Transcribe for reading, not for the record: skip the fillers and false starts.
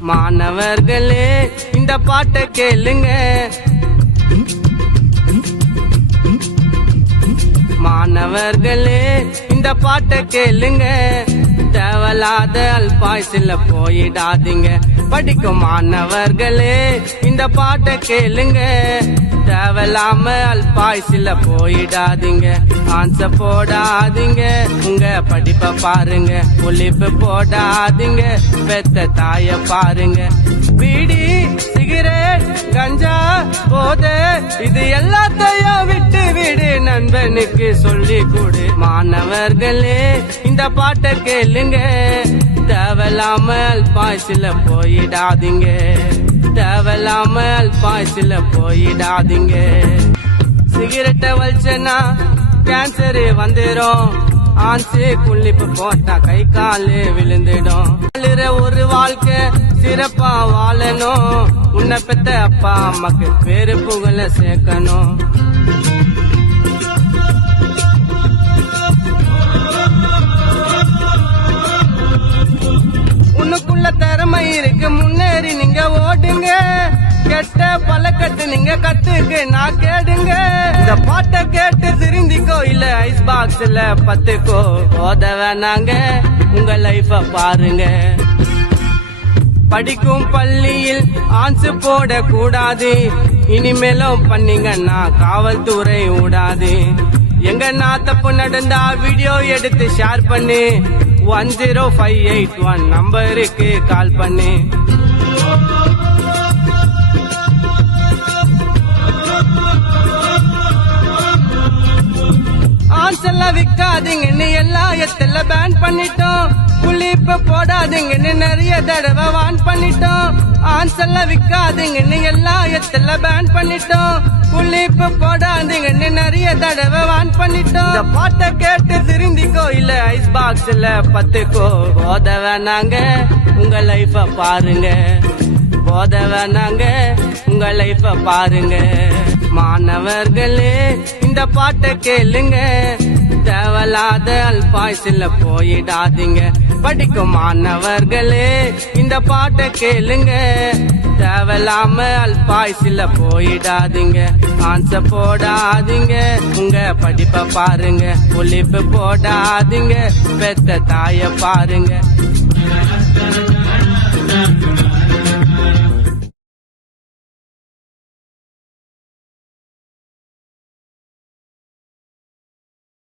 மாணவர்களே இந்த பாட்டை கேளுங்க, மாணவர்களே இந்த பாட்டை கேளுங்க. தேவலாத அல்பாய்சில போயிடாதீங்க. படிக்கும் மாணவர்களே இந்த பாட்டை கேளுங்க. தேவலாம அல்பாய்சில போயிடாதீங்க. ஆன்சர் போடாதீங்க, உங்க படிப்பை பாருங்க. புளிப்பு போடாதீங்க, பெத்த தாய பாருங்க. பீடி சிகரெட் கஞ்சா போத இது எல்லாத்தையும் விட்டு விடு, நண்பனுக்கு சொல்லி கொடு. மாணவர்களே இந்த பாட்டை கேளுங்க. தேவலாம அல்பாய்சில போயிடாதீங்க. தேவலாம அல்பாய்சில போயிடாதீங்க. சிகரெட்டை வச்சனா கேன்சரு வந்துடும். ஆன்சு குளிப்பு போட்டா கை காலு விழுந்துடும். ஒரு வாழ்க்கை சிறப்பா வாழணும். உன்னை பெத்த அப்பா அம்மாக்கு பேரு புகழ சேர்க்கணும். உனக்குள்ள திறமை இருக்கு, முன்னேறி நீங்க ஓடுங்க. கெட்ட பழக்கத்து நீங்க கத்துக்கு நான் கேடுங்க. இந்த பாட்டை கேட்டு திருந்திக்கோ, இல்ல ஐஸ் பாக்ஸ்ல பத்துக்கோ. போத வேணாங்க, உங்க லைஃப பாருங்க. படிக்கும் பள்ளியில் ஆன்சு போட கூடாது. இனிமேலும் பண்ணீங்கன்னா காவல்துறை விடாது. எங்க நான் தப்பு நடந்தா வீடியோ எடுத்து ஷேர் பண்ணு. 10581 நம்பருக்கு கால் பண்ணு. ஆன்செல்லாம் விற்காதீங்கன்னு எல்லா இடத்துல பேன் பண்ணிட்டோம். புளிப்பு போடாதீங்கன்னு நிறைய தடவை வான் பண்ணிட்டோம். ஆன்செல்லாம் விற்காதீங்கன்னு எல்லா இடத்துல பேன் பண்ணிட்டோம். புளிப்பு போடாதீங்கன்னு நிறைய தடவை வான் பண்ணிட்டோம். இந்த பாட்டை கேட்டு திருந்திக்கோ, இல்ல ஐஸ் பாக்ஸ்ல பத்துக்கோ. போத வேணாங்க, உங்க லைஃப பாருங்க. போத வேணாங்க, உங்க லைஃப பாருங்க. மாணவர்களே இந்த பாட்டை கேளுங்க. தேவலாத அல்பாய்சில போயிடாதீங்க. படிக்கும் மாணவர்களே இந்த பாட்டை கேளுங்க. தேவலாம அல்பாய்சில போயிடாதீங்க. ஆன்சர் போடாதீங்க, உங்க படிப்பை பாருங்க. புளிப்பு போடாதீங்க, பெத்த தாய பாருங்க.